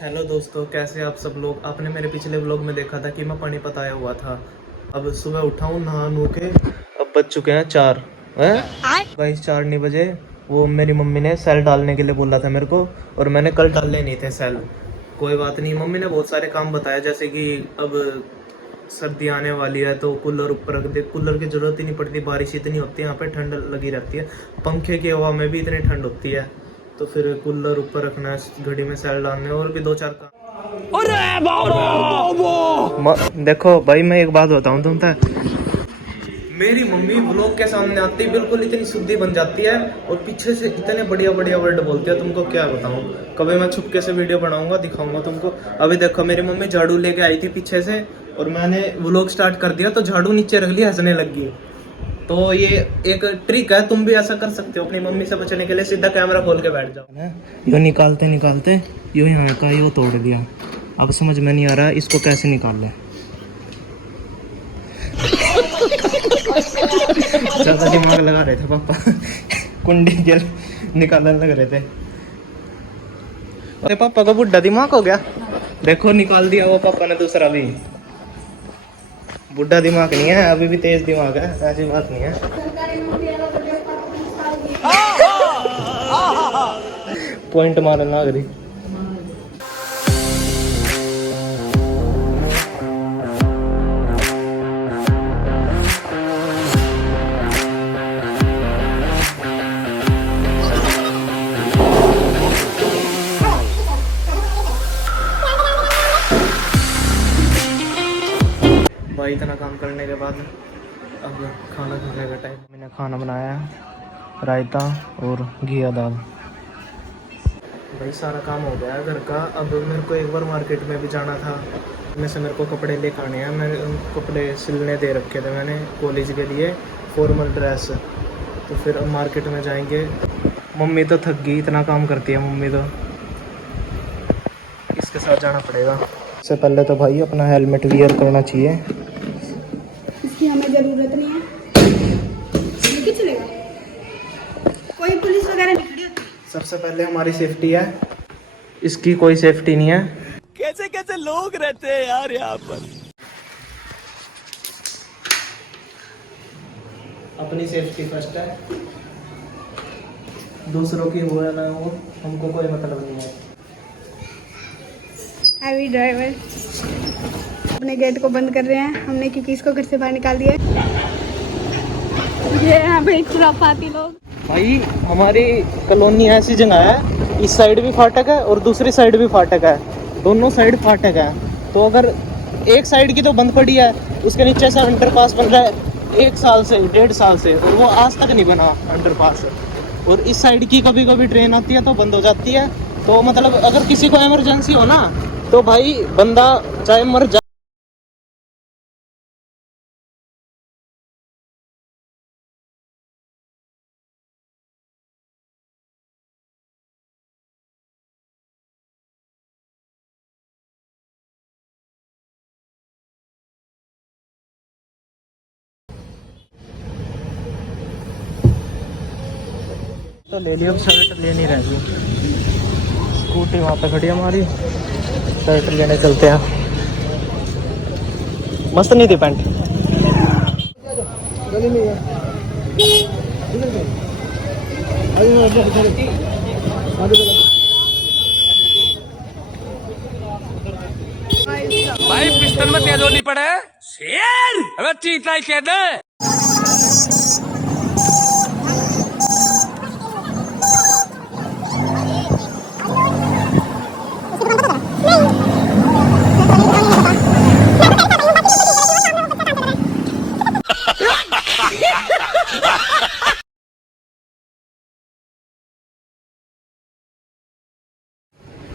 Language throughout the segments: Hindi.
हेलो दोस्तों, कैसे आप सब लोग। आपने मेरे पिछले व्लॉग में देखा था कि मैं पानीपत आया हुआ था। अब सुबह उठा हूँ नहा नू के। अब बज चुके हैं 4 भाई 4 नहीं बजे। वो मेरी मम्मी ने सेल डालने के लिए बोला था मेरे को, और मैंने कल डालने नहीं थे सेल। कोई बात नहीं, मम्मी ने बहुत सारे काम बताया, जैसे कि अब सर्दी आने वाली है तो कूलर ऊपर रख दे। कूलर की जरूरत ही नहीं पड़ती, बारिश इतनी होती है यहाँ पे, ठंड लगी रहती है। पंखे की हवा में भी इतनी ठंड होती है, तो फिर कूलर ऊपर रखना है, घड़ी में सेल डालने, और भी 2-4 काम। अरे बाबा देखो भाई, मैं एक बात बताऊं तुम तक। मेरी मम्मी व्लॉग के सामने आती है बिल्कुल इतनी शुद्धि बन जाती है, और पीछे से इतने बढ़िया बढ़िया वर्ड बोलती है, तुमको क्या बताऊं। कभी मैं छुपके से वीडियो बनाऊंगा, दिखाऊंगा तुमको। अभी देखो, मेरी मम्मी झाड़ू लेके आई थी पीछे से, और मैंने व्लॉग स्टार्ट कर दिया तो झाड़ू नीचे रख लिया, हंसने लग गई। तो ये एक ट्रिक है, तुम भी ऐसा कर सकते हो अपनी मम्मी से बचने के लिए। सीधा कैमरा खोल के बैठ जाओ। यो निकालते निकालते यो यहाँ का यो तोड़ दिया। अब समझ में नहीं आ रहा इसको कैसे निकाल ले। ज्यादा दिमाग लगा रहे थे पापा। कुंडी के निकालने लग रहे थे। अरे पापा का बुढ़ा दिमाग हो गया, देखो निकाल दिया वो पापा ने दूसरा भी। बुढ़ा दिमाग नहीं है, अभी भी तेज दिमाग है, ऐसी बात नहीं है। पॉइंट मारना अगली। भाई इतना काम करने के बाद अब खाना खाने का टाइम। मैंने खाना बनाया है, रायता और घिया दाल। भाई सारा काम हो गया है घर का। अब मेरे को एक बार मार्केट में भी जाना था, में से मेरे को कपड़े लेकर आने हैं। मैंने कपड़े सिलने दे रखे थे मैंने कॉलेज के लिए, फॉर्मल ड्रेस। तो फिर अब मार्केट में जाएंगे। मम्मी तो थक गई, इतना काम करती है मम्मी तो, इसके साथ जाना पड़ेगा। सबसे पहले तो भाई अपना हेलमेट वियर करना चाहिए। इसकी हमें ज़रूरत नहीं है, लेकिन चलेगा, कोई पुलिस वगैरह नहीं खड़ी होती। सबसे पहले हमारी सेफ्टी है, इसकी कोई सेफ्टी नहीं है। कैसे कैसे लोग रहते हैं यार यहाँ पर। अपनी सेफ्टी फर्स्ट है, दूसरों की हो या ना हो हमको कोई मतलब नहीं है। हैवी ड्राइवर अपने गेट को बंद कर रहे हैं हमने, क्योंकि इसको घर से बाहर निकाल दिया है। ये यहाँ पे खुराफाती लोग। भाई हमारी कॉलोनी ऐसी जगह है, इस साइड भी फाटक है और दूसरी साइड भी फाटक है, दोनों साइड फाटक है। तो अगर एक साइड की तो बंद पड़ी है, उसके नीचे से अंडरपास बन रहा है 1 साल से 1.5 साल से, और वो आज तक नहीं बना अंडरपास। और इस साइड की कभी कभी ट्रेन आती है तो बंद हो जाती है। तो मतलब अगर किसी को इमरजेंसी हो ना, तो भाई बंदा चाहे मर जाए। तो ले लिया, अब शर्ट लेनी रह गई। स्कूटी वहाँ पे खड़ी है हमारी, शर्ट लेने चलते हैं। मस्त नहीं थी पैंट। भाई पिस्टन में तेज होनी पड़े शेर, अबे चीता ही कह दे।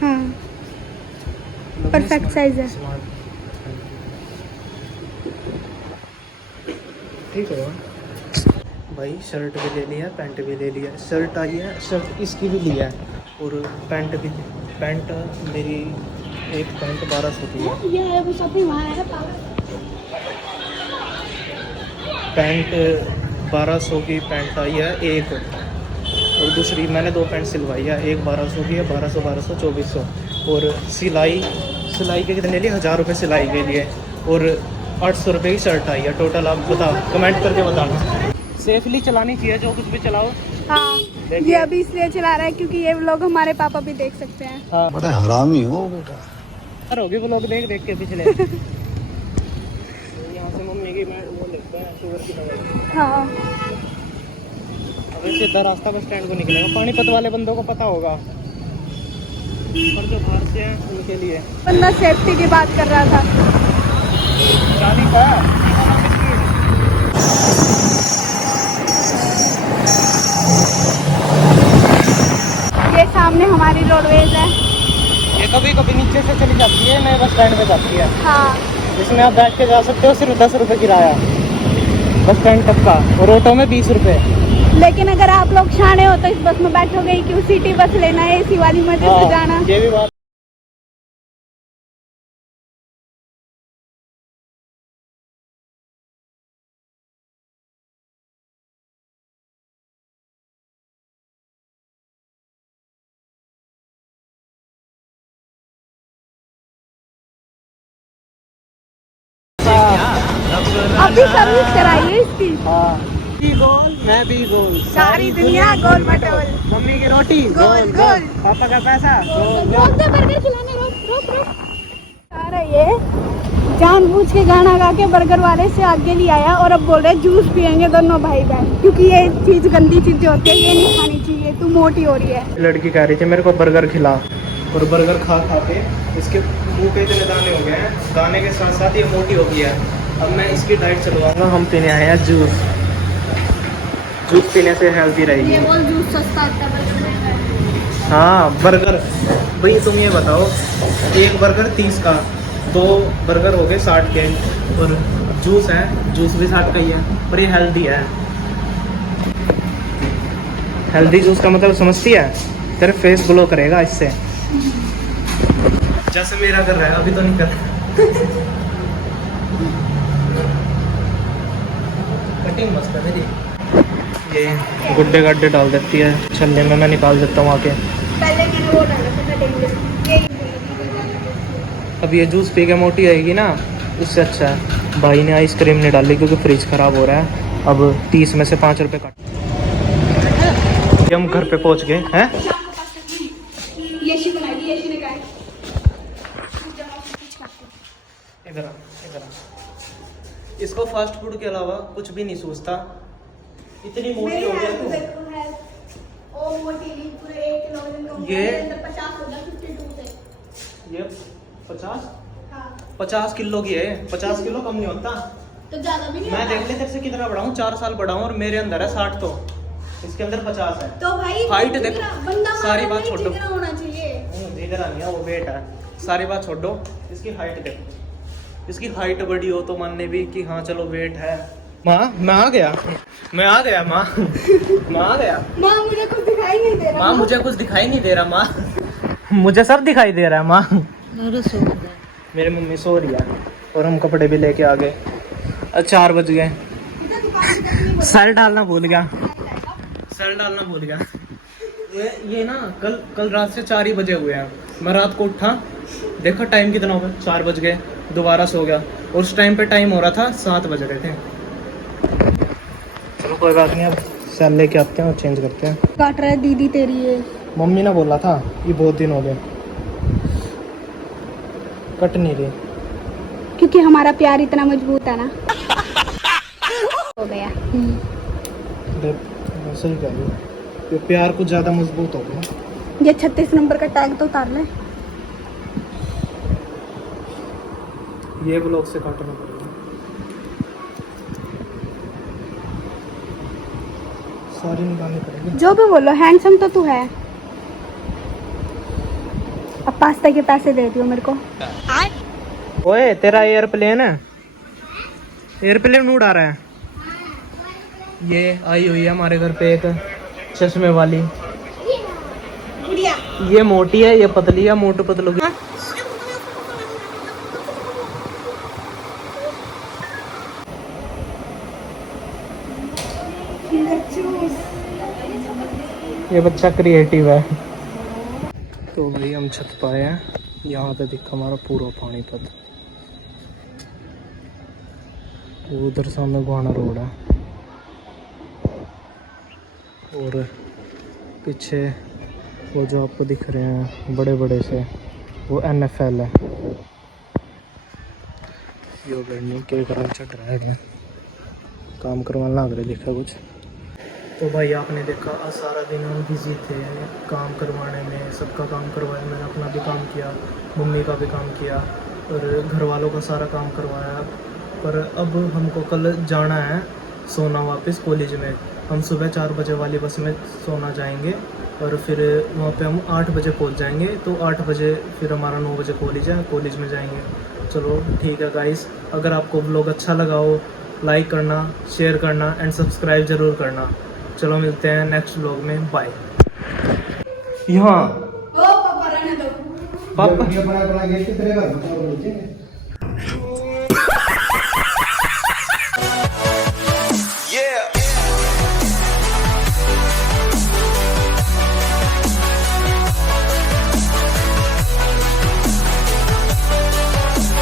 हाँ, परफेक्ट साइज है। ठीक है भाई, शर्ट भी ले लिया, पैंट भी ले लिया। शर्ट आई है, शर्ट इसकी भी लिया है, और पैंट भी। पैंट मेरी एक पैंट 1200 की है। ये वो शॉपिंग वहाँ है। पैंट 1200 की पैंट आई है एक, और दूसरी मैंने 2 पैंट सिलवाई है, एक 1200 की है, 1200 1200 2400। और सिलाई के कितने लिए 1000 रुपये सिलाई के लिए, और 800 रुपये की शर्ट आई है टोटल। आप बता, कमेंट करके बताना। सेफली चलानी चाहिए जो कुछ भी चलाओ। हाँ, ये अभी इसलिए चला रहा है क्योंकि ये व्लॉग हमारे पापा भी देख सकते हैं। हाँ, बड़ा हरामी हो बेटा। होगी व्लॉग देख के पिछले। यहाँ से मम्मी की मैं वो लेते हैं शुगर की दवाई। हाँ, अभी सीधा रास्ता बस स्टैंड को निकलेगा। पानीपत वाले बंदों को पता होगा, पर जो बाहर से हैं उनके लिए। बंदा सेफ्टी की बात कर रहा था। चाली का ये सामने हमारी रोडवेज है। ये कभी कभी नीचे से चली जाती है, नए बस स्टैंड पे जाती है। हाँ, इसमें आप बैठ के जा सकते हो, सिर्फ 10 रुपये किराया बस स्टैंड तक का, और ऑटो में 20 रुपये। लेकिन अगर आप लोग शाणे हो तो इस बस में बैठोगे ही क्यों, सिटी बस लेना है, एसी वाली मजे से जाना। ये भी बात। अभी सर्विस कराइए इसकी। हाँ, भी गोल मैं भी गोल, सारी दुनिया गोल मटोल। मम्मी की रोटी गोल गोल, पापा का पैसा गोल। बोलते बर्गर खिलाने, रोक रोक रोक। आ रही है, जानबूझ के गाना गा के बर्गर वाले से आगे ले आया और अब बोल रहे जूस पियेंगे दोनों भाई बहन, क्योंकि ये चीज गंदी चीज जो होती है ये नहीं खानी चाहिए, तू मोटी हो रही है। लड़की कह रही थी मेरे को बर्गर खिला, और बर्गर खा के इसके मुंह पे इतने दाने हो गए हैं, दाने के साथ साथ ये मोटी हो गई है। अब मैं इसकी डाइट चलवाऊंगा। हम पीने आए हैं जूस। जूस पीने से हेल्दी रहेगी। ये बोल जूस सस्ता आता है, बर्गर महंगा है। हाँ, बर्गर भाई तुम ये बताओ, एक बर्गर 30 का, 2 बर्गर हो गए 60 के, और जूस है, जूस भी 60 का ही है, पर ये हेल्दी है। हेल्दी जूस का मतलब समझती है? तेरे फेस ग्लो करेगा इससे, जैसे मेरा कर रहा है। अभी तो नहीं कर रहा। कटिंग मस्त है मेरी। ये गुड्डे गड्ढे डाल देती है छल्ले में, मैं निकाल देता हूँ आके। पहले मैंने वो डाला था कटिंग। अब ये जूस पी के मोटी आएगी ना, उससे अच्छा है। भाई ने आइसक्रीम नहीं डाली क्योंकि फ्रिज ख़राब हो रहा है। अब 30 में से 5 रुपये काट। हम घर पे पहुंच गए हैं। यशी बनाई, यशी ने कहा इधर आ, इधर आ। इसको फास्ट फूड के अलावा कुछ भी नहीं सोचता। इतनी मोटी हो गई तू। ये 50 50 किलो की है। 50 किलो कम नहीं होता। तो ज्यादा भी नहीं मैं होता। देख ले तेरे से कितना बड़ा हूँ, 4 साल बड़ा हूँ, और मेरे अंदर है 60, तो इसके अंदर 50 है। तो भाई हाइट देखो, बंदा सारी बात छोड़ दो। होना चाहिए। इधर आनी है, वो वेट है। सारी बात छोड़ दो, इसकी हाइट देखो। इसकी हाइट बड़ी हो तो मानने भी कि हाँ चलो वेट है। माँ मैं आ गया माँ मैं आ गया। माँ मुझे कुछ दिखाई नहीं दे रहा। माँ मुझे कुछ दिखाई नहीं दे रहा। माँ मुझे सब दिखाई दे रहा है। माँ मेरी मम्मी सो रही है, और हम कपड़े भी लेके आ गए। 4 बज गए। सेल डालना भूल गया। ये ना कल रात से 4 ही बजे हुए हैं। मैं रात को उठा, देखो टाइम कितना हो गया, 4 बज गए। दोबारा सो गया, और उस टाइम पे टाइम हो रहा था 7 बज रहे थे। चलो कोई बात नहीं, अब सेल लेके आते हैं और चेंज करते हैं। काट रहा है दीदी तेरी ये। मम्मी ने बोला था, ये बहुत दिन हो गए कट नहीं रही, क्योंकि हमारा प्यार इतना मजबूत है ना। हो गया। सही कह रही हो, ये प्यार कुछ ज़्यादा मजबूत हो गया। ये 36 नंबर का टैग तो उतार ले। ये ब्लॉक से काटना पड़ेगा, सारी निकालनी पड़ेगी। जो भी बोलो, हैंडसम तो तू है। अब पास्ता के पैसे दे दियो मेरे को। ओए तेरा एयरप्लेन है, एयरप्लेन उड़ा रहा है। ये आई हुई है हमारे घर पे एक चश्मे वाली। ये मोटी है, ये पतली है। मोटू पतलू की ये बच्चा क्रिएटिव है। तो भाई हम छत पाए हैं। यहाँ पे दिखा हमारा पूरा पानीपत। वो उधर सामने गुहाना रोड है और पीछे वो जो आपको दिख रहे हैं बड़े बड़े से वो NFL है। यो गड़नी के कारण चढ़ रहा है, काम करवाने लग रहे लिखा कुछ। तो भाई आपने देखा आज सारा दिन हम बिजी थे काम करवाने में, सबका काम करवाया, मैंने अपना भी काम किया, मम्मी का भी काम किया और घर वालों का सारा काम करवाया। पर अब हमको कल जाना है सोना वापस कॉलेज में। हम सुबह 4 बजे वाली बस में सोना जाएंगे और फिर वहाँ पे हम 8 बजे पहुँच जाएंगे। तो 8 बजे फिर हमारा 9 बजे कॉलेज है, कॉलेज में जाएंगे। चलो ठीक है गाइस, अगर आपको व्लॉग अच्छा लगा हो लाइक करना, शेयर करना एंड सब्सक्राइब ज़रूर करना। चलो मिलते हैं नेक्स्ट व्लॉग में, बाय। यहाँ ओ पापा रहने दो। पापा ये बड़ा बड़ा गेट तेरे घर में